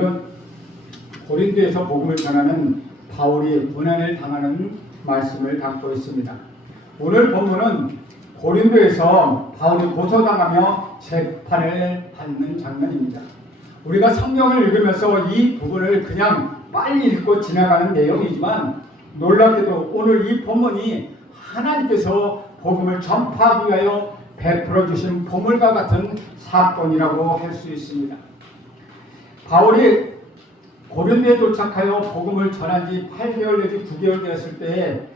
오늘은 고린도에서 복음을 전하는 바울이 고난을 당하는 말씀을 담고 있습니다. 오늘 본문은 고린도에서 바울이 고소당하며 재판을 받는 장면입니다. 우리가 성경을 읽으면서 이 부분을 그냥 빨리 읽고 지나가는 내용이지만 놀랍게도 오늘 이 본문이 하나님께서 복음을 전파하기 위하여 베풀어 주신 보물과 같은 사건이라고 할 수 있습니다. 바울이 고린도에 도착하여 복음을 전한 지 8개월 내지 9개월 되었을 때에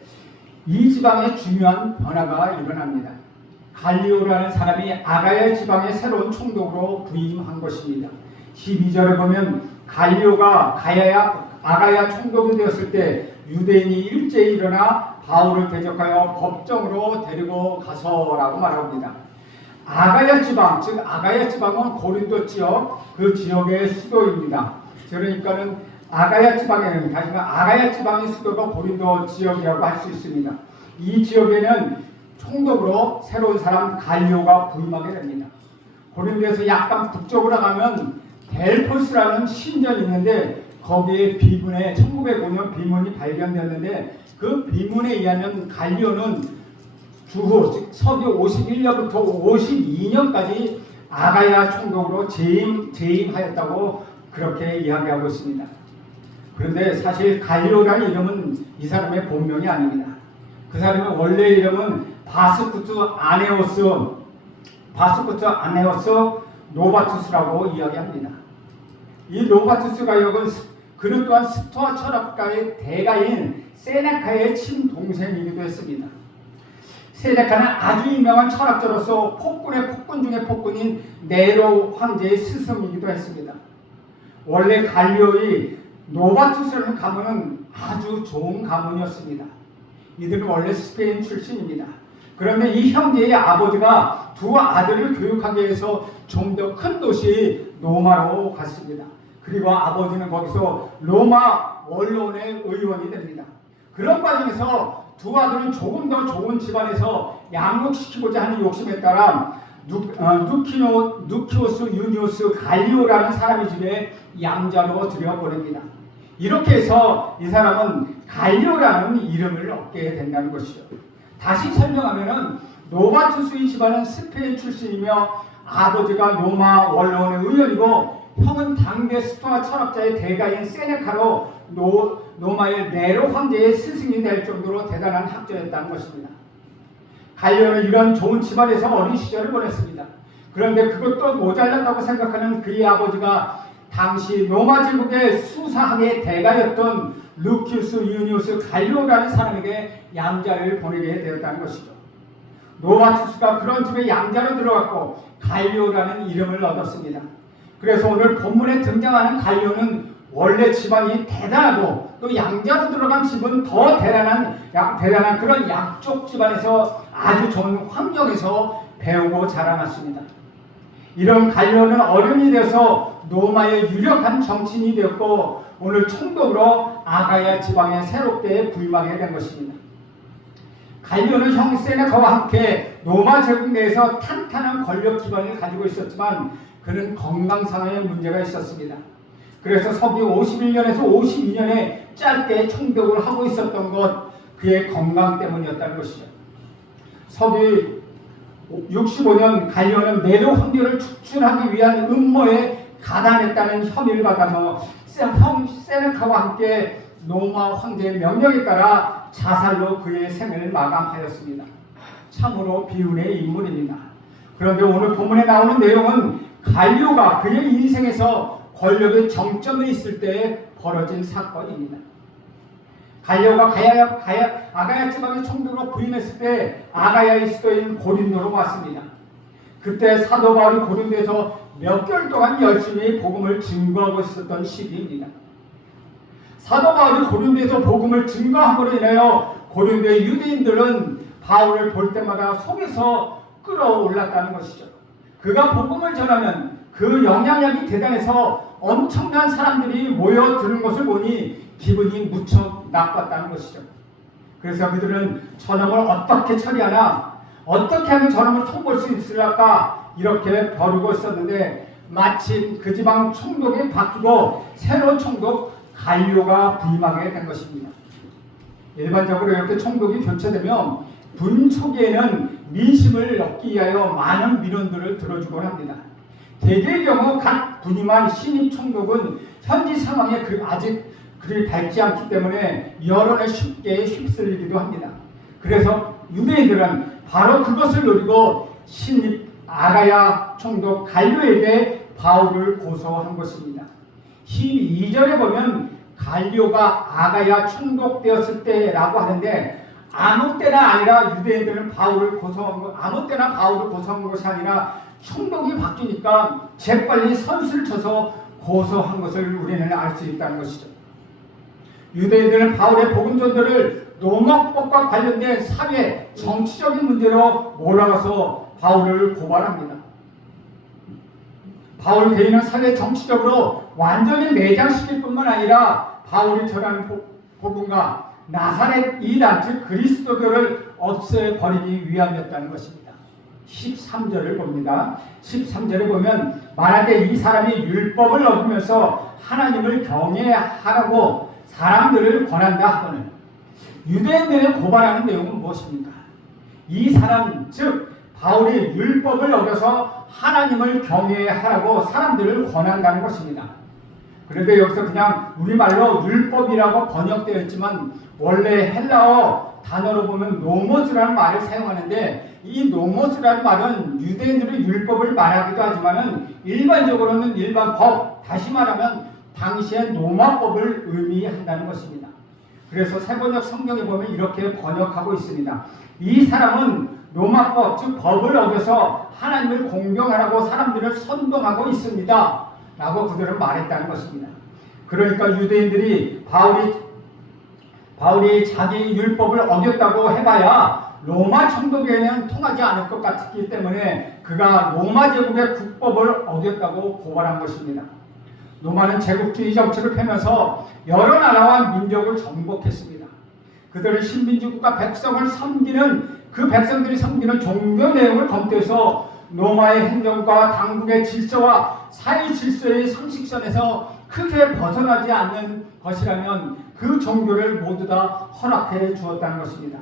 이 지방에 중요한 변화가 일어납니다. 갈리오라는 사람이 아가야 지방의 새로운 총독으로 부임한 것입니다. 12절에 보면 갈리오가 가야야 아가야 총독이 되었을 때 유대인이 일제히 일어나 바울을 대적하여 법정으로 데리고 가서라고 말합니다. 아가야 지방, 즉 아가야 지방은 고린도 지역 그 지역의 수도입니다. 그러니까는 아가야 지방에는 다시 말해 아가야 지방의 수도가 고린도 지역이라고 할 수 있습니다. 이 지역에는 총독으로 새로운 사람 갈리오가 부임하게 됩니다. 고린도에서 약간 북쪽으로 가면 델포스라는 신전이 있는데 거기에 비문에 1905년 비문이 발견되었는데 그 비문에 의하면 갈리오는 주후 즉 서기 51년부터 52년까지 아가야 총독으로 재임 재임하였다고 그렇게 이야기하고 있습니다. 그런데 사실 갈리오라는 이름은 이 사람의 본명이 아닙니다. 그 사람의 원래 이름은 바스쿠트 아네오스 바스쿠트 아네오스 노바투스라고 이야기합니다. 이 노바투스 가역은 그는 또한 스토아 철학가의 대가인 세네카의 친동생이기도 했습니다. 세네카는 아주 유명한 철학자로서 폭군의 폭군 중의 폭군인 네로 황제의 스승이기도 했습니다. 원래 갈리오의 노바투스라는 가문은 아주 좋은 가문이었습니다. 이들은 원래 스페인 출신입니다. 그런데 이 형제의 아버지가 두 아들을 교육하기 위해서 좀 더 큰 도시 로마로 갔습니다. 그리고 아버지는 거기서 로마 원로원의 의원이 됩니다. 그런 과정에서 두 아들은 조금 더 좋은 집안에서 양육시키고자 하는 욕심에 따라 누, 어, 누키노, 누키오스 유니오스 갈리오라는 사람의 집에 양자로 들여보냅니다. 이렇게 해서 이 사람은 갈리오라는 이름을 얻게 된다는 것이죠. 다시 설명하면은 노바투스의 집안은 스페인 출신이며 아버지가 로마 원로원의 의원이고 형은 당대 스토아 철학자의 대가인 세네카로 노, 로마의 네로 황제의 스승이 될 정도로 대단한 학자였다는 것입니다. 갈리오는 이런 좋은 집안에서 어린 시절을 보냈습니다. 그런데 그것도 모자란다고 생각하는 그의 아버지가 당시 로마 제국의 수사학의 대가였던 루키우스 유니우스 갈리오라는 사람에게 양자를 보내게 되었다는 것이죠. 노바투스가 그런 집에 양자로 들어갔고 갈리오라는 이름을 얻었습니다. 그래서 오늘 본문에 등장하는 갈리오는 원래 집안이 대단하고 또 양자로 들어간 집은 더 대단한 약, 대단한 그런 약족 집안에서 아주 좋은 환경에서 배우고 자라났습니다. 이런 갈리오는 어른이 되어서 로마의 유력한 정치인이 되었고 오늘 총독으로 아가야 지방에 새롭게 부임하게 된 것입니다. 갈리오는 형 세네카와 함께 로마 제국 내에서 탄탄한 권력 기반을 가지고 있었지만 그는 건강 상황에 문제가 있었습니다. 그래서 서기 51년에서 52년에 짧게 총독을 하고 있었던 것 그의 건강 때문이었다는 것이죠. 서기 65년 갈리오는 네로 황제를 축출하기 위한 음모에 가담했다는 혐의를 받아서 형 세네카와 함께 로마 황제의 명령에 따라 자살로 그의 생을 마감하였습니다. 참으로 비운의 인물입니다. 그런데 오늘 본문에 나오는 내용은 갈리오가 그의 인생에서 권력의 정점에 있을 때 벌어진 사건입니다. 갈리오가 가야, 가야, 아가야 지방의 총독으로 부임했을 때 아가야의 수도인 고린도로 왔습니다. 그때 사도 바울이 고린도에서 몇 개월 동안 열심히 복음을 증거하고 있었던 시기입니다. 사도 바울이 고린도에서 복음을 증거함으로 인하여 고린도의 유대인들은 바울을 볼 때마다 속에서 끌어올랐다는 것이죠. 그가 복음을 전하면 그 영향력이 대단해서 엄청난 사람들이 모여드는 것을 보니 기분이 무척 나빴다는 것이죠. 그래서 그들은 저놈을 어떻게 처리하나 어떻게 하면 저놈을 통보할 수 있을까 이렇게 벼르고 있었는데 마침 그 지방 총독이 바뀌고 새로운 총독 갈료가 부임하게 된 것입니다. 일반적으로 이렇게 총독이 교체되면 분 초기에는 민심을 얻기 위하여 많은 민원들을 들어주곤 합니다. 대개의 경우 각 부임한 신임 총독은 현지 상황에 그 아직 그리 밝지 않기 때문에 여론에 쉽게 휩쓸리기도 합니다. 그래서 유대인들은 바로 그것을 노리고 신입 아가야 총독 갈료에게 바울을 고소한 것입니다. 12절에 보면 갈료가 아가야 총독되었을 때라고 하는데 아무 때나 아니라 유대인들은 바울을 고소한 것 아무 때나 바울을 고소한 것이 아니라 총독이 바뀌니까 재빨리 선수를 쳐서 고소한 것을 우리는 알 수 있다는 것이죠. 유대인들은 바울의 복음 전도를 로마법과 관련된 사회 정치적인 문제로 몰아가서 바울을 고발합니다. 바울 개인은 사회 정치적으로 완전히 매장시킬 뿐만 아니라 바울이 전하는 복- 복음과 나사렛 이단 즉 그리스도교를 없애버리기 위함이었다는 것입니다. 13절을 봅니다. 13절에 보면 만약에 이 사람이 율법을 어기면서 하나님을 경외하라고 사람들을 권한다 하거늘 유대인들의 고발하는 내용은 무엇입니까? 이 사람 즉 바울이 율법을 어겨서 하나님을 경외하라고 사람들을 권한다는 것입니다. 그런데 여기서 그냥 우리말로 율법이라고 번역되어 있지만 원래 헬라어 단어로 보면 노모스라는 말을 사용하는데 이 노모스라는 말은 유대인들의 율법을 말하기도 하지만은 일반적으로는 일반 법 다시 말하면 당시의 로마법을 의미한다는 것입니다. 그래서 세번역 성경에 보면 이렇게 번역하고 있습니다. 이 사람은 로마법 즉 법을 어겨서 하나님을 공경하라고 사람들을 선동하고 있습니다. 라고 그들은 말했다는 것입니다. 그러니까 유대인들이 바울이 바울이 자기 율법을 어겼다고 해봐야 로마 총독에는 통하지 않을 것 같기 때문에 그가 로마 제국의 국법을 어겼다고 고발한 것입니다. 로마는 제국주의 정책을 펴면서 여러 나라와 민족을 정복했습니다. 그들은 신민주국가 백성을 섬기는 그 백성들이 섬기는 종교 내용을 검토해서 로마의 행정과 당국의 질서와 사회 질서의 상식선에서 크게 벗어나지 않는 것이라면 그 종교를 모두 다 허락해 주었다는 것입니다.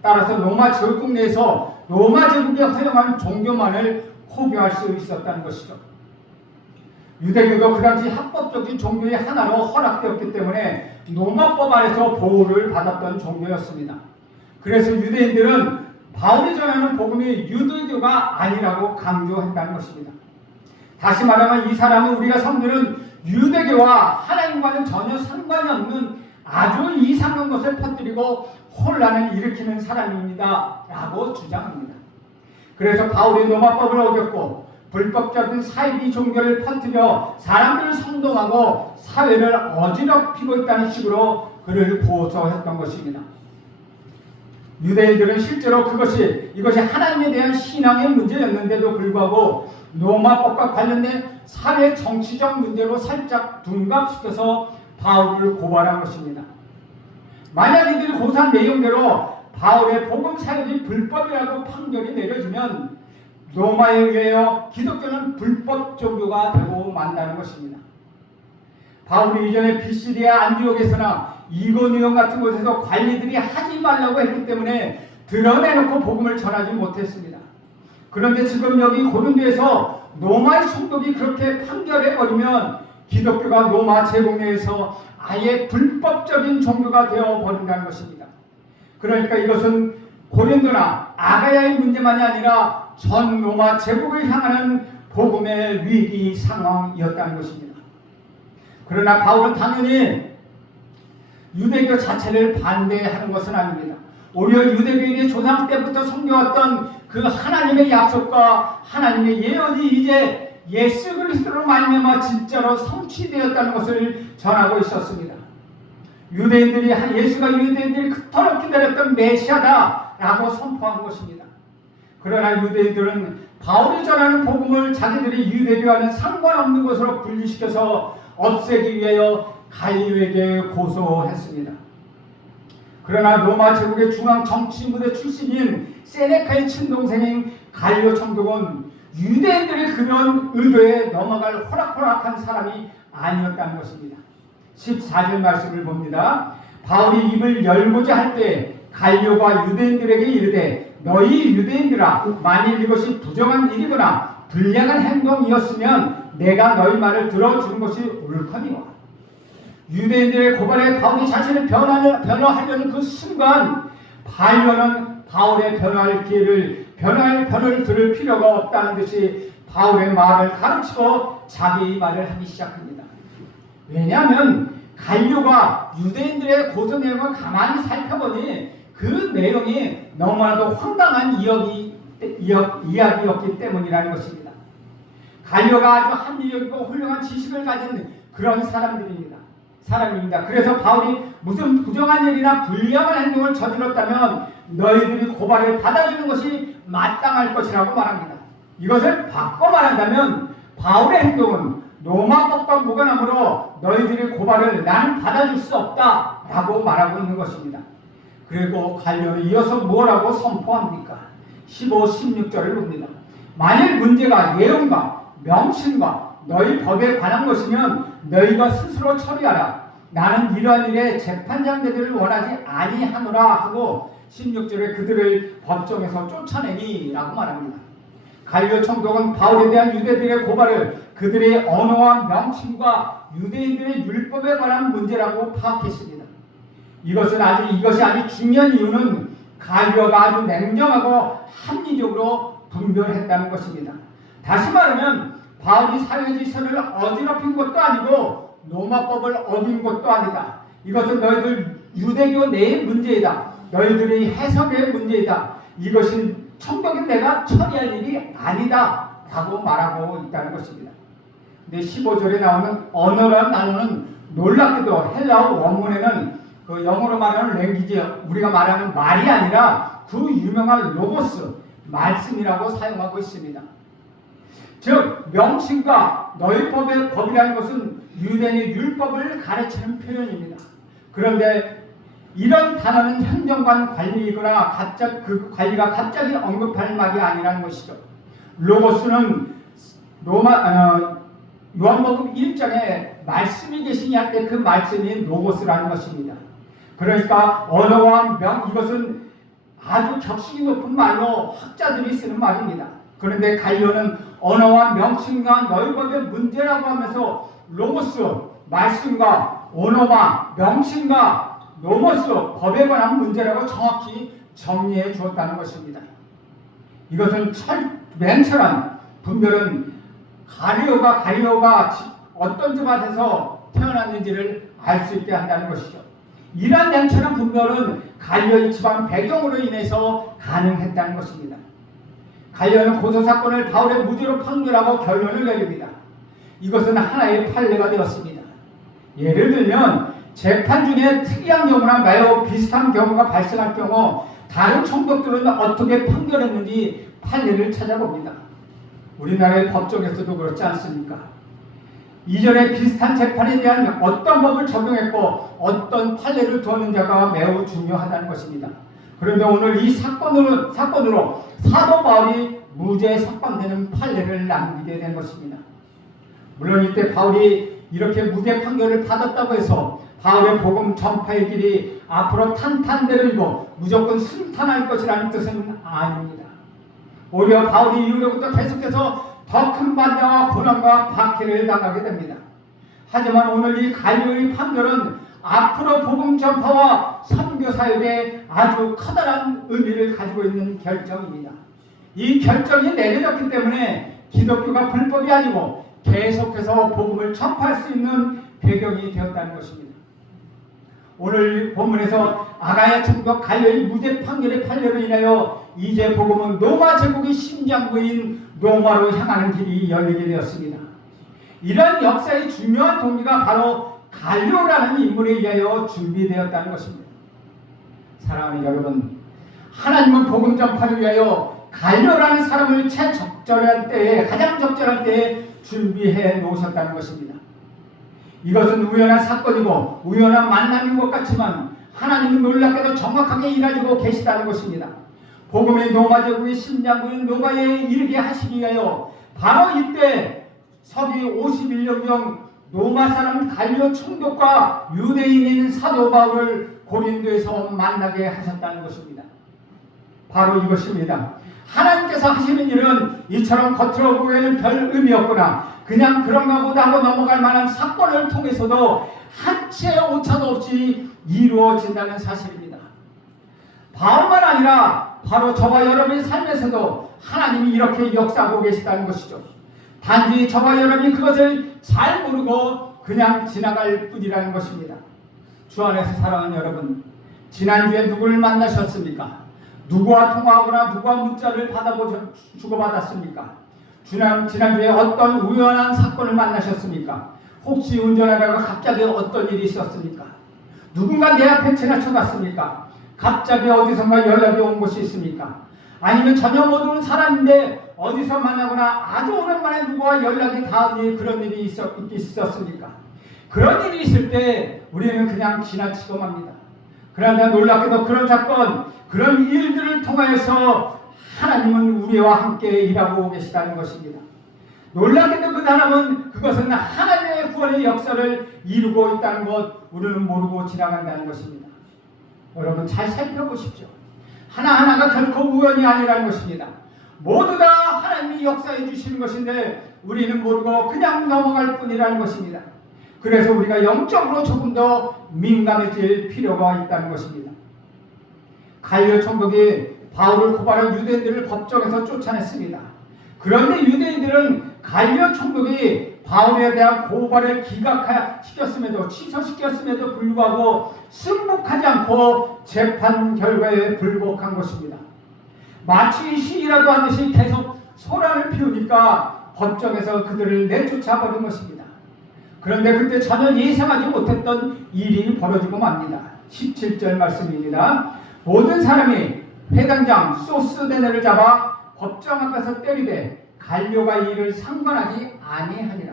따라서 로마 제국 내에서 로마 제국이 허용한 종교만을 포기할 수 있었다는 것이죠. 유대교도 그 당시 합법적인 종교의 하나로 허락되었기 때문에 로마법 안에서 보호를 받았던 종교였습니다. 그래서 유대인들은 바울이 전하는 복음이 유대교가 아니라고 강조한다는 것입니다. 다시 말하면 이 사람은 우리가 섬기는 유대교와 하나님과는 전혀 상관이 없는 아주 이상한 것을 퍼뜨리고 혼란을 일으키는 사람입니다. 라고 주장합니다. 그래서 바울이 로마법을 어겼고 불법적인 사이비 종교를 퍼뜨려 사람들을 선동하고 사회를 어지럽히고 있다는 식으로 그를 고소했던 것입니다. 유대인들은 실제로 그것이 이것이 하나님에 대한 신앙의 문제였는데도 불구하고 로마법과 관련된 사회 정치적 문제로 살짝 둔갑시켜서 바울을 고발한 것입니다. 만약 이들이 고소한 내용대로 바울의 복음 사역이 불법이라고 판결이 내려지면 로마에 의하여 기독교는 불법 종교가 되고 만다는 것입니다. 바울이 이전에 비시리아 안디옥에서나 이고니온 같은 곳에서 관리들이 하지 말라고 했기 때문에 드러내놓고 복음을 전하지 못했습니다. 그런데 지금 여기 고린도에서 로마의 총독이 그렇게 판결해 버리면 기독교가 로마 제국 내에서 아예 불법적인 종교가 되어 버린다는 것입니다. 그러니까 이것은 고린도나 아가야의 문제만이 아니라 전 로마 제국을 향하는 복음의 위기 상황이었다는 것입니다. 그러나 바울은 당연히 유대교 자체를 반대하는 것은 아닙니다. 오히려 유대교인이 조상 때부터 섬겨왔던 그 하나님의 약속과 하나님의 예언이 이제 예수 그리스도로 말미암아 진짜로 성취되었다는 것을 전하고 있었습니다. 유대인들이 한 예수가 유대인들이 그토록 기다렸던 메시아다라고 선포한 것입니다. 그러나 유대인들은 바울이 전하는 복음을 자기들이 유대교와는 상관없는 것으로 분리시켜서 없애기 위하여 갈리오에게 고소했습니다. 그러나 로마 제국의 중앙 정치 무대 출신인 세네카의 친동생인 갈리오 총독은 유대인들의 그런 의도에 넘어갈 호락호락한 사람이 아니었다는 것입니다. 14절 말씀을 봅니다. 바울이 입을 열고자 할 때 갈료가 유대인들에게 이르되 너희 유대인들아 만일 이것이 부정한 일이거나 불량한 행동이었으면 내가 너희 말을 들어주는 것이 옳거니와 유대인들의 고발에 바울이 자신을 변화하려, 변화하려는 그 순간 반려는 바울의 변화할 기회를 변화할 변화를 들을 필요가 없다는 듯이 바울의 말을 가르치고 자기 말을 하기 시작합니다. 왜냐하면 갈료가 유대인들의 고소 내용을 가만히 살펴보니 그 내용이 너무나도 황당한 이야기, 이야- 이야기였기 때문이라는 것입니다. 갈료가 아주 합리적이고 훌륭한 지식을 가진 그런 사람들입니다. 사람입니다. 그래서 바울이 무슨 부정한 일이나 불량한 행동을 저질렀다면 너희들이 고발을 받아주는 것이 마땅할 것이라고 말합니다. 이것을 바꿔 말한다면 바울의 행동은 로마법과 무관하므로 너희들의 고발을 나는 받아줄 수 없다라고 말하고 있는 것입니다. 그리고 갈려는 이어서 뭐라고 선포합니까? 15, 16절을 봅니다. 만일 문제가 예언과 명칭과 너희 법에 관한 것이면 너희가 스스로 처리하라. 나는 이러한 일에 재판장들을 원하지 아니하노라 하고 16절에 그들을 법정에서 쫓아내니라고 말합니다. 갈려 총독은 바울에 대한 유대들의 고발을 그들의 언어와 명칭과 유대인들의 율법에 관한 문제라고 파악했습니다. 이것은 아주 이것이 아주 중요한 이유는 갈려가 아주 냉정하고 합리적으로 분별했다는 것입니다. 다시 말하면 바울이 사회지선을 어지럽힌 것도 아니고 로마법을 어긴 것도 아니다. 이것은 너희들 유대교 내의 문제이다. 너희들의 해석의 문제이다. 이것은 총독인 내가 처리할 일이 아니다. 라고 말하고 있다는 것입니다. 근데 15절에 나오는 언어란 단어는 놀랍게도 헬라어 원문에는 그 영어로 말하는 랭귀지 우리가 말하는 말이 아니라 그 유명한 로고스 말씀이라고 사용하고 있습니다. 즉 명칭과 너희 법의 법이라는 것은 유대인의 율법을 가르치는 표현입니다. 그런데 이런 단어는 행정관 관리이거나 갑자기 그 관리가 갑자기 언급할 말이 아니라는 것이죠. 로고스는 로마 어, 요한복음 1장에 말씀이 계시니 할 때 그 말씀이 로고스라는 것입니다. 그러니까 언어와 명 이것은 아주 격식이 높은 말로 학자들이 쓰는 말입니다. 그런데 갈려는 언어와 명칭과 너희법의 문제라고 하면서 로고스 말씀과 언어와 명칭과 노머스 법에 관한 문제라고 정확히 정리해 주었다는 것입니다. 이것은 철, 맨처럼 분별은 가리오가 가리오가 어떤 집안에서 태어났는지를 알 수 있게 한다는 것이죠. 이러한 냉철한 분별은 갈려의 집안 배경으로 인해서 가능했다는 것입니다. 갈려는 고소 사건을 바울의 무죄로 판결하고 결론을 내립니다. 이것은 하나의 판례가 되었습니다. 예를 들면 재판 중에 특이한 경우나 매우 비슷한 경우가 발생할 경우 다른 총독들은 어떻게 판결했는지 판례를 찾아봅니다. 우리나라의 법정에서도 그렇지 않습니까? 이전에 비슷한 재판에 대한 어떤 법을 적용했고 어떤 판례를 두었는지가 매우 중요하다는 것입니다. 그런데 오늘 이 사건으로, 사건으로 사도 바울이 무죄 석방되는 판례를 남기게 된 것입니다. 물론 이때 바울이 이렇게 무죄 판결을 받았다고 해서 바울의 복음 전파의 길이 앞으로 탄탄대로이고 무조건 순탄할 것이라는 뜻은 아닙니다. 오히려 바울이 이후로부터 계속해서 더 큰 반대와 고난과 박해를 당하게 됩니다. 하지만 오늘 이 갈료의 판결은 앞으로 복음 전파와 선교 사역에 아주 커다란 의미를 가지고 있는 결정입니다. 이 결정이 내려졌기 때문에 기독교가 불법이 아니고 계속해서 복음을 전파할 수 있는 배경이 되었다는 것입니다. 오늘 본문에서 아가야 총독 갈려의 무죄 판결의 판례로 인하여 이제 복음은 로마 제국의 심장부인 로마로 향하는 길이 열리게 되었습니다. 이런 역사의 중요한 동기가 바로 갈료라는 인물에 의하여 준비되었다는 것입니다. 사랑하는 여러분, 하나님은 복음 전파를 위하여 갈료라는 사람을 최 적절한 때에 가장 적절한 때에 준비해 놓으셨다는 것입니다. 이것은 우연한 사건이고 우연한 만남인 것 같지만 하나님은 놀랍게도 정확하게 일하시고 계시다는 것입니다. 복음의 노마 제국의 심장군 노바에 이르게 하시기 위하여 바로 이때 서기 51년경 로마 사람 갈리오 총독과 유대인인 사도 바울을 고린도에서 만나게 하셨다는 것입니다. 바로 이것입니다. 하나님께서 하시는 일은 이처럼 겉으로 보기에는 별 의미 없거나 그냥 그런가 보다 하고 넘어갈 만한 사건을 통해서도 한치의 오차도 없이 이루어진다는 사실입니다. 바울만 아니라 바로 저와 여러분의 삶에서도 하나님이 이렇게 역사하고 계시다는 것이죠. 단지 저와 여러분이 그것을 잘 모르고 그냥 지나갈 뿐이라는 것입니다. 주 안에서 사랑하는 여러분, 지난주에 누구를 만나셨습니까? 누구와 통화하거나 누구와 문자를 받아보 주고받았습니까? 지난, 지난주에 어떤 우연한 사건을 만나셨습니까? 혹시 운전하다가 갑자기 어떤 일이 있었습니까? 누군가 내 앞에 지나쳐갔습니까? 갑자기 어디선가 연락이 온 것이 있습니까? 아니면 전혀 모르는 사람인데 어디서 만나거나 아주 오랜만에 누구와 연락이 닿은 그런 일이 있었, 있었습니까? 그런 일이 있을 때 우리는 그냥 지나치고 맙니다. 그러나 놀랍게도 그런 사건, 그런 일들을 통하여서 하나님은 우리와 함께 일하고 계시다는 것입니다. 놀랍게도 그 사람은 그것은 하나님의 구원의 역사를 이루고 있다는 것 우리는 모르고 지나간다는 것입니다. 여러분 잘 살펴보십시오. 하나하나가 결코 우연이 아니라는 것입니다. 모두 다 하나님이 역사해 주시는 것인데 우리는 모르고 그냥 넘어갈 뿐이라는 것입니다. 그래서 우리가 영적으로 조금 더 민감해질 필요가 있다는 것입니다. 갈려 총독이 바울을 고발한 유대인들을 법정에서 쫓아냈습니다. 그런데 유대인들은 갈려 총독이 바울에 대한 고발을 기각시켰음에도 취소시켰음에도 불구하고 승복하지 않고 재판 결과에 불복한 것입니다. 마치 시이라도 하듯이 계속 소란을 피우니까 법정에서 그들을 내쫓아 버린 것입니다. 그런데 그때 전혀 예상하지 못했던 일이 벌어지고 맙니다. 17절 말씀입니다. 모든 사람이 회당장 소스데네를 잡아 법정 앞에서 때리되 갈료가 이를 상관하지 아니하니라.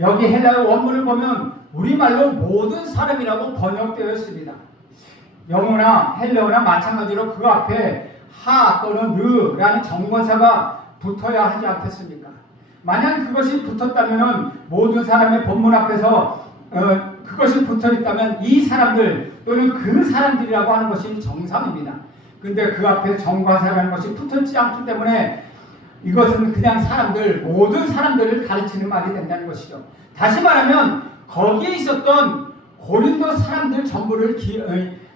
여기 헬라어 원문을 보면 우리말로 모든 사람이라고 번역되어 있습니다. 영어나 헬라어나 마찬가지로 그 앞에 하 또는 르라는 정관사가 붙어야 하지 않겠습니까? 만약 그것이 붙었다면 모든 사람의 본문 앞에서 어, 그것이 붙어 있다면 이 사람들 또는 그 사람들이라고 하는 것이 정상입니다. 근데 그 앞에 정관사라는 것이 붙었지 않기 때문에 이것은 그냥 사람들 모든 사람들을 가르치는 말이 된다는 것이죠. 다시 말하면 거기에 있었던 고린도 사람들 전부를 기,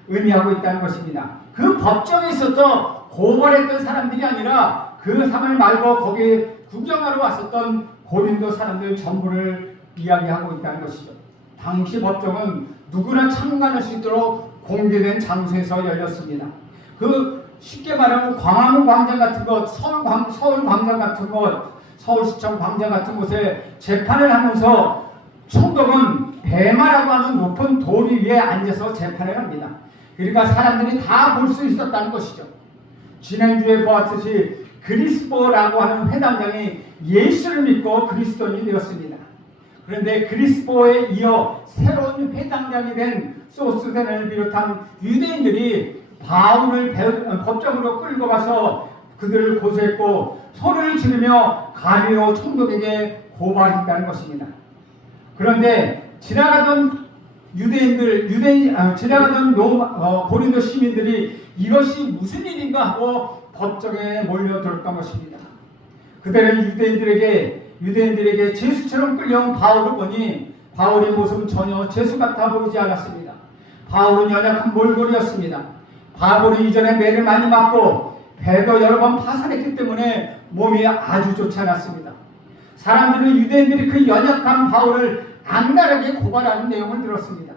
의미하고 있다는 것입니다. 그 법정에 있었던 고발했던 사람들이 아니라 그 사람을 말고 거기 구경하러 왔었던 고린도 사람들 전부를 이야기하고 있다는 것이죠. 당시 법정은 누구나 참관할 수 있도록 공개된 장소에서 열렸습니다. 그 쉽게 말하면 광화문 광장 같은 것, 서울, 광, 서울 광장 같은 것, 서울시청 광장 같은 곳에 재판을 하면서 총독은 배마라고 하는 높은 돌 위에 앉아서 재판을 합니다. 그러니까 사람들이 다 볼 수 있었다는 것이죠. 지난주에 보았듯이 그리스도라고 하는 회당장이 예수를 믿고 그리스도인이 되었습니다. 그런데 그리스도에 이어 새로운 회당장이 된 소스덴을 비롯한 유대인들이 바울을 법정으로 끌고 가서 그들을 고소했고 소리를 지르며 가리오 총독에게 고발했다는 것입니다. 그런데 지나가던 유대인들, 유대인, 아, 지나가던 로마, 어, 고린도 시민들이 이것이 무슨 일인가 하고 법정에 몰려들었던 것입니다. 그들은 유대인들에게 유대인들에게 제수처럼 끌려온 바울을 보니 바울의 모습은 전혀 제수 같아 보이지 않았습니다. 바울은 연약한 몰골이었습니다. 바울은 이전에 매를 많이 맞고 배도 여러 번 파산했기 때문에 몸이 아주 좋지 않았습니다. 사람들은 유대인들이 그 연약한 바울을 악랄하게 고발하는 내용을 들었습니다.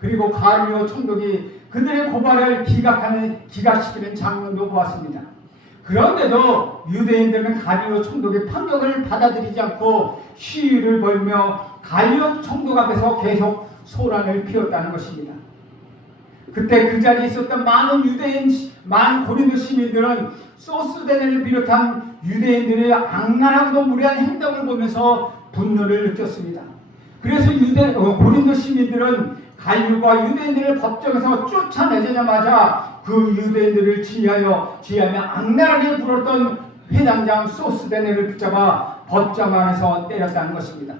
그리고 가리오 총독이 그들의 고발을 기각하는 기각시키는 장면도 보았습니다. 그런데도 유대인들은 가리오 총독의 판결을 받아들이지 않고 시위를 벌며 가리오 총독 앞에서 계속 소란을 피웠다는 것입니다. 그때 그 자리에 있었던 많은 유대인, 많은 고린도 시민들은 소스데네를 비롯한 유대인들의 악랄하고도 무례한 행동을 보면서 분노를 느꼈습니다. 그래서 유대 어, 고린도 시민들은 간류가 유대인들을 법정에서 쫓아내자마자 그 유대인들을 지휘하여 지휘하며 악랄하게 불었던 회당장 소스데네를 붙잡아 법정 안에서 때렸다는 것입니다.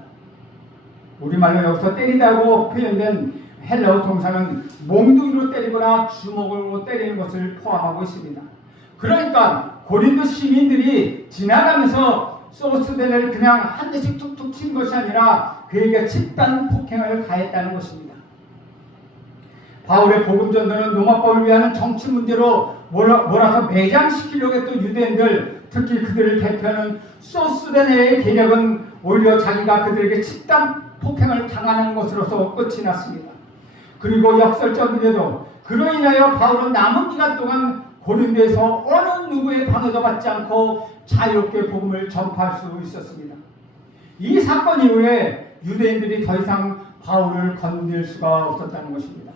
우리말로 여기서 때리다고 표현된 헬라어 동사는 몽둥이로 때리거나 주먹으로 때리는 것을 포함하고 있습니다. 그러니까 고린도 시민들이 지나가면서 소스데네를 그냥 한 대씩 툭툭 친 것이 아니라 그에게 집단 폭행을 가했다는 것입니다. 바울의 복음 전도는 로마법을 위한 정치 문제로 몰아, 몰아서 매장시키려고 했던 유대인들 특히 그들을 대표하는 소스데네의 계략은 오히려 자기가 그들에게 집단 폭행을 당하는 것으로서 끝이 났습니다. 그리고 역설적이게도 그로 인하여 바울은 남은 기간 동안 고린도에서 어느 누구의 방해도 받지 않고 자유롭게 복음을 전파할 수 있었습니다. 이 사건 이후에 유대인들이 더 이상 바울을 건들 수가 없었다는 것입니다.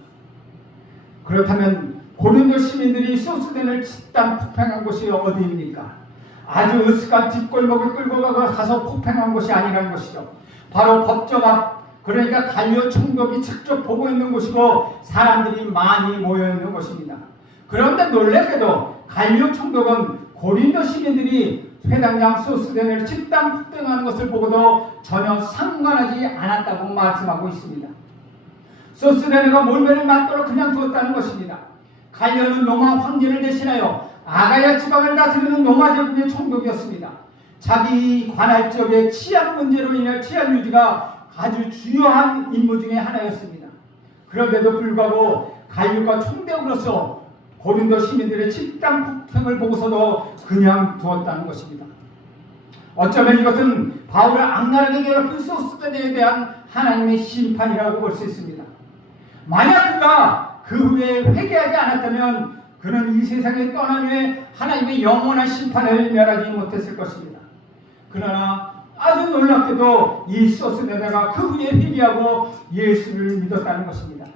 그렇다면 고린도 시민들이 소스덴을 집단 폭행한 곳이 어디입니까? 아주 으슥한 뒷골목을 끌고 가서 폭행한 것이 아니라는 것이죠. 바로 법정 앞 그러니까 갈려 총독이 직접 보고 있는 곳이고 사람들이 많이 모여 있는 것입니다. 그런데 놀랍게도 갈려 총독은 고린도 시민들이 회당장 소스덴을 집단 폭행하는 것을 보고도 전혀 상관하지 않았다고 말씀하고 있습니다. 소스데네가 몰매를 맞도록 그냥 두었다는 것입니다. 갈려는 로마 황제를 대신하여 아가야 지방을 다스리는 로마 제국의 총독이었습니다. 자기 관할적의 치안 문제로 인해 치안 유지가 아주 주요한 임무 중의 하나였습니다. 그런데도 불구하고 갈류가 총독으로서 고린도 시민들의 집단 폭행을 보고서도 그냥 두었다는 것입니다. 어쩌면 이것은 바울을 악랄하게 괴롭힌 소스데네에 대한 하나님의 심판이라고 볼 수 있습니다. 만약 그가 그 후에 회개하지 않았다면 그는 이 세상에 떠난 후에 하나님의 영원한 심판을 면하지 못했을 것입니다. 그러나 아주 놀랍게도 이 소스네다가 그 후에 회개하고 예수를 믿었다는 것입니다.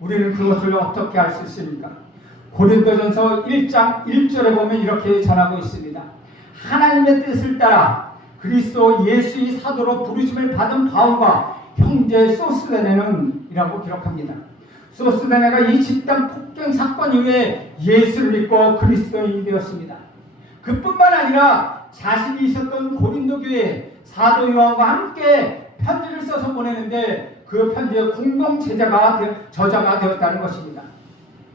우리는 그것을 어떻게 알 수 있습니까? 고린도전서 1장 1절에 보면 이렇게 전하고 있습니다. 하나님의 뜻을 따라 그리스도 예수의 사도로 부르심을 받은 바울과 형제 소스데네는 이라고 기록합니다. 소스데네가 이 집단 폭행 사건 이후에 예수를 믿고 그리스도인이 되었습니다. 그뿐만 아니라 자신이 있었던 고린도 교회 사도 요한과 함께 편지를 써서 보내는데 그 편지의 공동 제자가 저자가 되었다는 것입니다.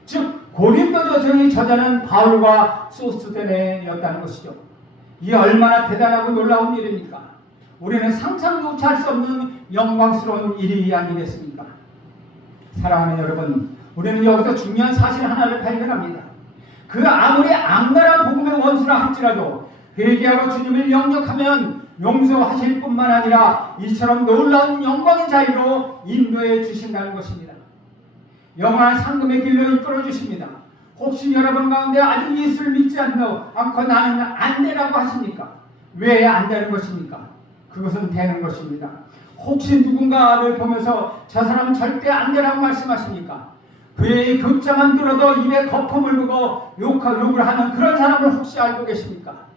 즉 고린도전서의 저자는 바울과 소스데네였다는 것이죠. 이 얼마나 대단하고 놀라운 일입니까? 우리는 상상도 할수 없는 영광스러운 일이 아니겠습니까? 사랑하는 여러분, 우리는 여기서 중요한 사실 하나를 발견합니다. 그 아무리 악랄한 복음의 원수라 할지라도 회개하고 주님을 영접하면 용서하실 뿐만 아니라 이처럼 놀라운 영광의 자유로 인도해 주신다는 것입니다. 영원한 상금의 길로 이끌어 주십니다. 혹시 여러분 가운데 아직 예수를 믿지 않고 나는 안 되라고 하십니까? 왜 안 되는 것입니까? 그것은 되는 것입니다. 혹시 누군가를 보면서 저 사람은 절대 안 되라고 말씀하십니까? 그의 교자만 들어도 입에 거품을 욕하, 욕을 하는 그런 사람을 혹시 알고 계십니까?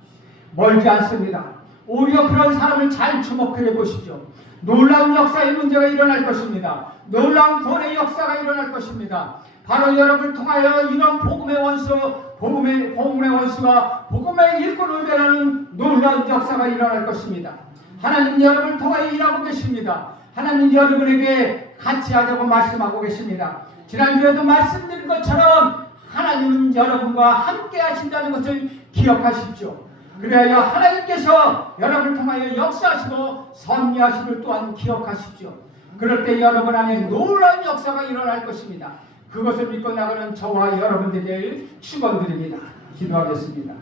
멀지 않습니다. 오히려 그런 사람을 잘 주목해 보시죠. 놀라운 역사의 문제가 일어날 것입니다. 놀라운 돈의 역사가 일어날 것입니다. 바로 여러분을 통하여 이런 복음의 원수, 복음의, 복음의 원수가 복음의 일꾼을 되라는 놀라운 역사가 일어날 것입니다. 하나님 여러분을 통하여 일하고 계십니다. 하나님 여러분에게 같이 하자고 말씀하고 계십니다. 지난주에도 말씀드린 것처럼 하나님은 여러분과 함께 하신다는 것을 기억하십시오. 그래야 하나님께서 여러분을 통하여 역사하시고 섭리하심을 또한 기억하십시오. 그럴 때 여러분 안에 놀라운 역사가 일어날 것입니다. 그것을 믿고 나가는 저와 여러분들의 축원드립니다. 기도하겠습니다.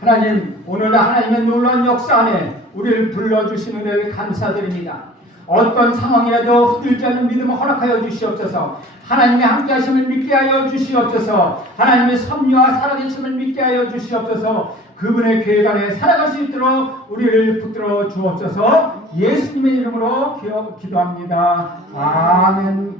하나님 오늘 하나님의 놀라운 역사 안에 우리를 불러주시는 을 감사드립니다. 어떤 상황이라도 흔들지 않는 믿음을 허락하여 주시옵소서. 하나님의 함께하심을 믿게 하여 주시옵소서. 하나님의 섭리와 살아계심을 믿게 하여 주시옵소서. 그분의 계획 안에 살아갈 수 있도록 우리를 붙들어 주옵소서. 예수님의 이름으로 기도합니다. 아멘.